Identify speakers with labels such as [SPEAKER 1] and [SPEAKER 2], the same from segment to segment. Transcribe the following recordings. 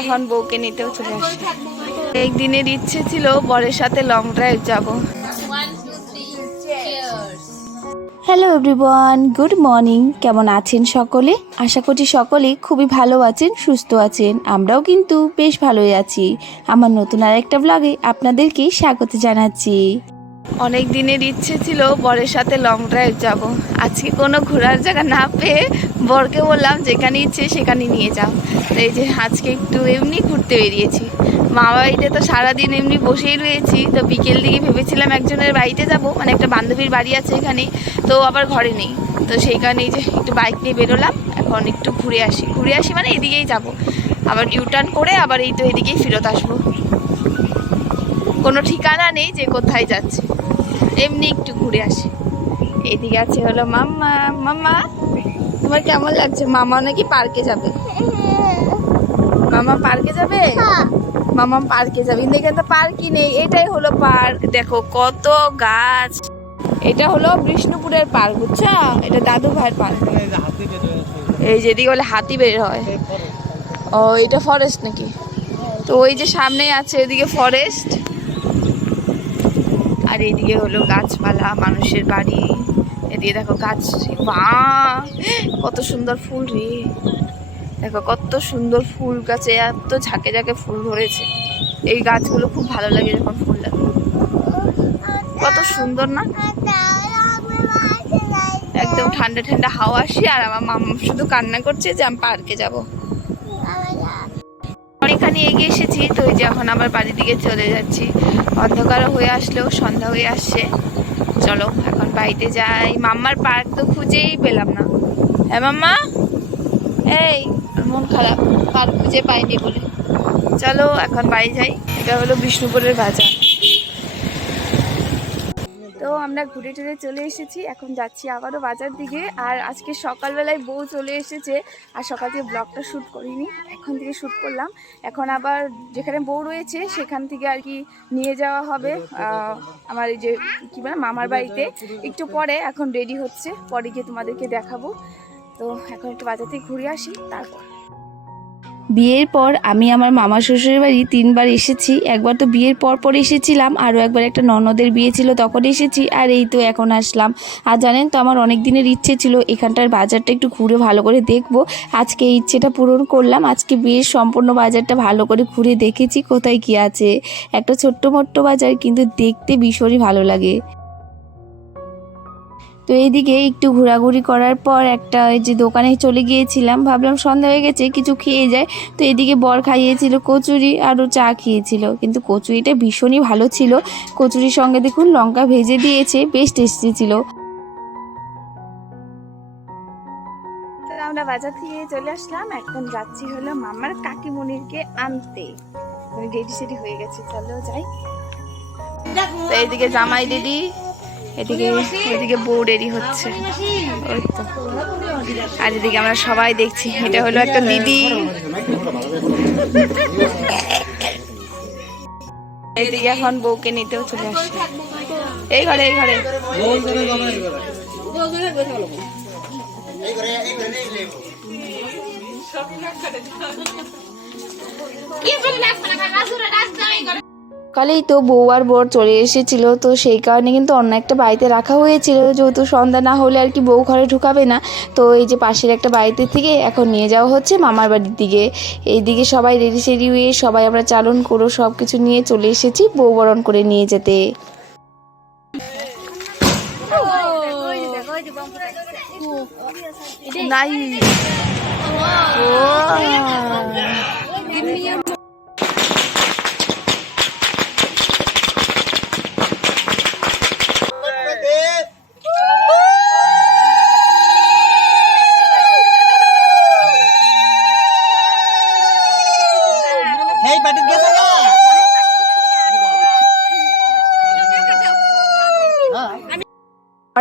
[SPEAKER 1] এখন বউকে নিতেও চলে আসে। একদিনের ইচ্ছে ছিল বরের সাথে লং ড্রাইভ যাব। হ্যালো এভরিওয়ান গুড মর্নিং কেমন আছেন সকলে? আশা করছি সকলেই খুবই ভালো আছেন, সুস্থ আছেন। আমরাও কিন্তু বেশ ভালোই আছি। আমার নতুন আর একটা ব্লগে আপনাদেরকে স্বাগত জানাচ্ছি। অনেক দিনের ইচ্ছে ছিল বরের সাথে লং ড্রাইভ যাব। আজকে কোনো ঘোরার জায়গা না পেয়ে বরকে বললাম, যেখানে ইচ্ছে সেখানে নিয়ে যাও। এই যে আজকে একটু এমনি ঘুরতে বেরিয়েছি। মা বাড়িতে তো সারাদিন এমনি বসেই রয়েছি। তো বিকেল দিকে ভেবেছিলাম একজনের বাড়িতে যাব। মানে একটা বান্ধবীর বাড়ি আছে এখানে, তো আবার ঘরে নেই। তো সেইখানে এই যে একটু বাইক নিয়ে বেরোলাম। এখন একটু ঘুরে আসি। ঘুরে আসি মানে এদিকেই যাব। আবার ইউটার্ন করে আবার এই তো এদিকেই ফেরত আসব। কোনো ঠিকানা নেই যে কোথায় যাচ্ছে। এমনি একটু ঘুরে আসি। এদিকে আছে হলো মাম্মা। মাম্মা, তোমার কেমন লাগছে? মামা নাকি পার্কে যাবে? মামা পার্কে যাবে? মামা পার্কে যাবে। কিন্তু এখানে তো পার্কই নেই। এটাই হলো পার্ক। দেখো কত গাছ। এটা হলো বিষ্ণুপুরের পার্ক, বুঝছ? এটা দাদু ভাইয়ের পার্ক। এই যেদিকে বলে হাতি বের হয়। ও, এটা ফরেস্ট নাকি? তো ওই যে সামনেই আছে ওইদিকে ফরেস্ট আর এইদিকে হলো গাছপালা, মানুষের বাড়ি। এদিকে দেখো গাছ বা কত সুন্দর ফুল রে। দেখো কত সুন্দর ফুল গাছে, এত ঝাঁকে ঝাঁকে ফুল ধরেছে। এই গাছগুলো খুব ভালো লাগে যখন ফুল লাগে। কত সুন্দর না? একদম ঠান্ডা ঠান্ডা হাওয়া আসে, আর আমার মামা শুধু কান্না করছে যে আমি পার্কে যাব। অনেকখানি এগিয়ে এসেছি, তো ওই যে এখন আবার বাড়ির দিকে চলে যাচ্ছি। অন্ধকারও হয়ে আসলেও সন্ধ্যা হয়ে আসছে। চলো, এখন বাড়িতে যাই। মাম্মার পার্ক তো খুঁজেই পেলাম না। হ্যাঁ মাম্মা? এই মন খারাপ। পার্ক খুঁজে পাইনি বলে। চলো, এখন বাড়ি যাই। এটা হলো বিষ্ণুপুরের বাজার। তো আমরা ঘুরে টুরে চলে এসেছি, এখন যাচ্ছি আবারও বাজার দিকে। আর আজকে সকালবেলায় বউ চলে এসেছে, আর সকাল থেকে ব্লগটা শ্যুট করিনি, এখন থেকে শ্যুট করলাম। এখন আবার যেখানে বউ রয়েছে, সেখান থেকে আর কি নিয়ে যাওয়া হবে। আমার এই যে, কী বলে, মামার বাড়িতে। একটু পরে এখন রেডি হচ্ছে, পরে গিয়ে তোমাদেরকে দেখাবো। তো এখন একটু বাজার থেকে ঘুরে আসি, তারপর। বিয়ের পর আমি আমার মামা শ্বশুরের বাড়ি তিনবার এসেছি। একবার তো বিয়ের পর পর এসেছিলাম, আরও একবার একটা ননদের বিয়ে ছিল, তখন এসেছি, আর এই তো এখন আসলাম। আর জানেন তো, আমার অনেক দিনের ইচ্ছে ছিল, এখানটার বাজারটা একটু ঘুরে ভালো করে দেখব। আজকে এই ইচ্ছেটা পূরণ করলাম, আজকে বিয়ের সম্পূর্ণ বাজারটা ভালো করে ঘুরে দেখেছি, কোথায় কি আছে। একটা ছোট্ট মোট্ট বাজার, কিন্তু দেখতে ভীষণই ভালো লাগে। তো এইদিকে একটু ঘোরাঘুরি করার পর একটা ওই যে দোকানে চলে গিয়েছিলাম। ভাবলাম সন্ধ্যা হয়ে গেছে কিছু খেয়ে যায় তো এদিকে বর খাইয়েছিল কচুরি আরও চা খেয়েছিল। কিন্তু কচুরিটা ভীষণই ভালো ছিল। কচুরির সঙ্গে দেখুন লঙ্কা ভেজে দিয়েছে বেশ টেস্টি ছিল। আমরা বাজার থেকে চলে আসলাম। এখন যাচ্ছি হলো মামার কাকিমণিরকে আনতে। রেডি সেডি হয়ে গেছে চলো যাই। এইদিকে জামাই দিদি এদিকে এদিকে বউ রেডি হচ্ছে। আর এদিকে আমরা সবাই দেখছি, এটা হলো একটা দিদি। এদিকে এখন বউকে নিতেও চলে আসছে এই ঘরে এই ঘরে। সকালেই তো বউ আর বর চলে এসেছিল, তো সেই কারণে কিন্তু অন্য একটা বাড়িতে রাখা হয়েছিল। যেহেতু সন্ধ্যা না হলে আর কি বউ ঘরে ঢুকাবে না, তো এই যে পাশের একটা বাড়িতে থেকে এখন নিয়ে যাওয়া হচ্ছে মামার বাড়ির দিকে। এই দিকে সবাই রেডি সেডি হয়ে সবাই আমরা চালন করো সব কিছু নিয়ে চলে এসেছি বউ বরণ করে নিয়ে যেতে। নাই
[SPEAKER 2] বাটিত গেছে না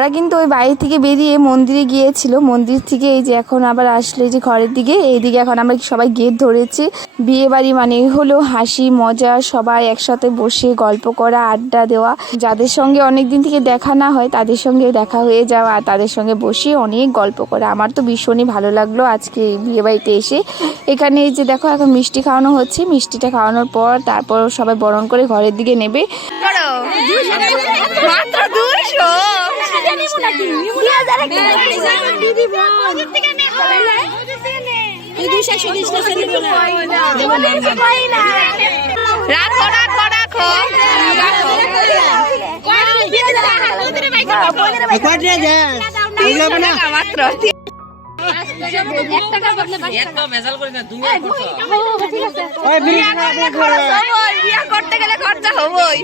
[SPEAKER 1] ওরা কিন্তু ওই বাড়ি থেকে বেরিয়ে মন্দিরে গিয়েছিল। মন্দির থেকে এই যে এখন আবার আসলো এই যে ঘরের দিকে এইদিকে এখন আমরা সবাই গেট ধরেছে। বিয়ে বাড়ি মানে হলো হাসি মজা সবাই একসাথে বসে গল্প করা আড্ডা দেওয়া। যাদের সঙ্গে অনেক দিন থেকে দেখা না হয় তাদের সঙ্গে দেখা হয়ে যাওয়া আর তাদের সঙ্গে বসে অনেক গল্প করা। আমার তো ভীষণই ভালো লাগল আজকে বিয়ে বাড়িতে এসে। এখানে এই যে দেখো এখন মিষ্টি খাওয়ানো হচ্ছে। মিষ্টিটা খাওয়ানোর পর তারপর সবাই বরণ করে ঘরের দিকে নেবে। মাত্র দুশো। রাখো রাখো রাখো। মাত্র। বিয়া করতে গেলে খরচা হবই।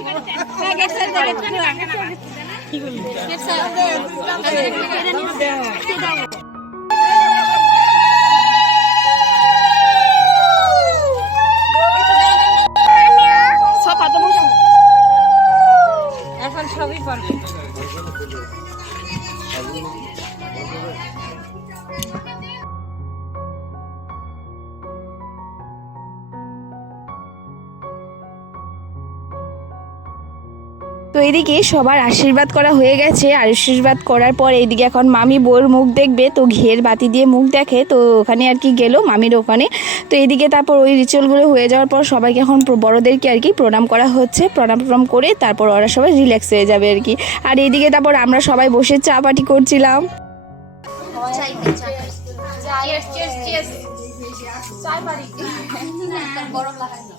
[SPEAKER 1] এখন সবই পারবে তো এদিকে সবার আশীর্বাদ করা হয়ে গেছে। আর আশীর্বাদ করার পর এইদিকে এখন মামি বউর মুখ দেখবে তো ঘের বাতি দিয়ে মুখ দেখে তো ওখানে আর কি গেল মামির ওখানে। তো এদিকে তারপর ওই রিচুয়ালগুলো হয়ে যাওয়ার পর সবাইকে এখন বড়দেরকে আর কি প্রণাম করা হচ্ছে। প্রণাম প্রণাম করে তারপর ওরা সবাই রিল্যাক্স হয়ে যাবে আর কি। আর এইদিকে তারপর আমরা সবাই বসে চা পাটি করছিলাম।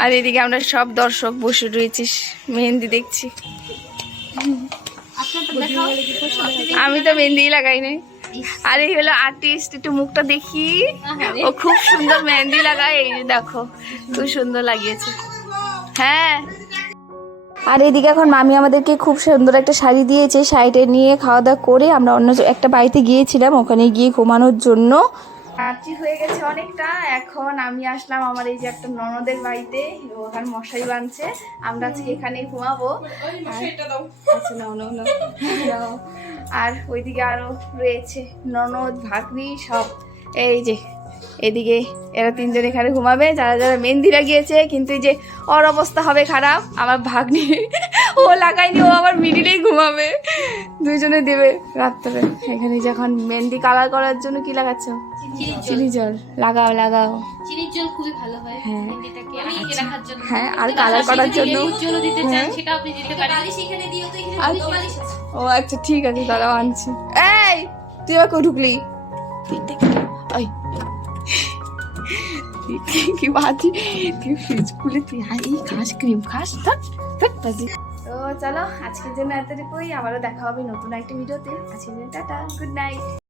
[SPEAKER 1] আর এদিকে আমরা সব দর্শক বসে রয়েছি মেহেন্দি দেখছি। আমি তো মেহেন্দি লাগাই নাই। আর এই হলো আর্টিস্ট একটু মুখটা দেখি। ও খুব সুন্দর মেহেন্দি লাগায় এই দেখো খুব সুন্দর লাগিয়েছে। হ্যাঁ। আর এদিকে এখন মামি আমাদেরকে খুব সুন্দর একটা শাড়ি দিয়েছে শাড়িটা নিয়ে খাওয়া দাওয়া করে আমরা অন্য একটা বাড়িতে গিয়েছিলাম ওখানে গিয়ে ঘুমানোর জন্য। রাত্রি হয়ে গেছে অনেকটা। এখন আমি আসলাম আমার এই যে একটা ননদের বাড়িতে ওখানে মশারি বাঁধছে। আমরা আজকে এখানে ঘুমাবো। আর- আচ্ছা। আর ওইদিকে আরও রয়েছে ননদ, ভাগ্নি সব। এই যে, এদিকে এরা তিনজন এখানে ঘুমাবে। যারা যারা মেহেন্দি লাগিয়েছে কিন্তু এই যে ওর অবস্থা হবে খারাপ। আমার ভাগ্নি ও লাগায়নি ও আবার মিডিলেই ঘুমাবে। দুইজনে দেবে রাত্রে। এখানে যখন মেহেন্দি কালার করার জন্য কি লাগাচ্ছ? চিনি জল। লাগাও লাগাও।
[SPEAKER 3] চিনির জল খুবই ভালো হয়
[SPEAKER 1] হ্যাঁ।
[SPEAKER 3] জন্য।
[SPEAKER 1] হ্যাঁ আর কালার করার জন্য
[SPEAKER 3] উজ্জ্বল দিতে চান। সেটা আপনি দিতে পারেন। বালিশ এখানে দিও তো এখানে
[SPEAKER 1] আর-
[SPEAKER 3] দুটো আছে।
[SPEAKER 1] ও আচ্ছা ঠিক আছে দাঁড়াও আনছি। এই তুই আবার ঢুকলি? ওই। কি বাজি তুই ফ্রিজ খুলে তুই আই খাস ক্রিম খাস থাক থাক বাজি। তো চলো, আজকের জন্য এতটুকুই। আবারও দেখা হবে নতুন একটা ভিডিওতে। আজকের জন্য টাটা গুড নাইট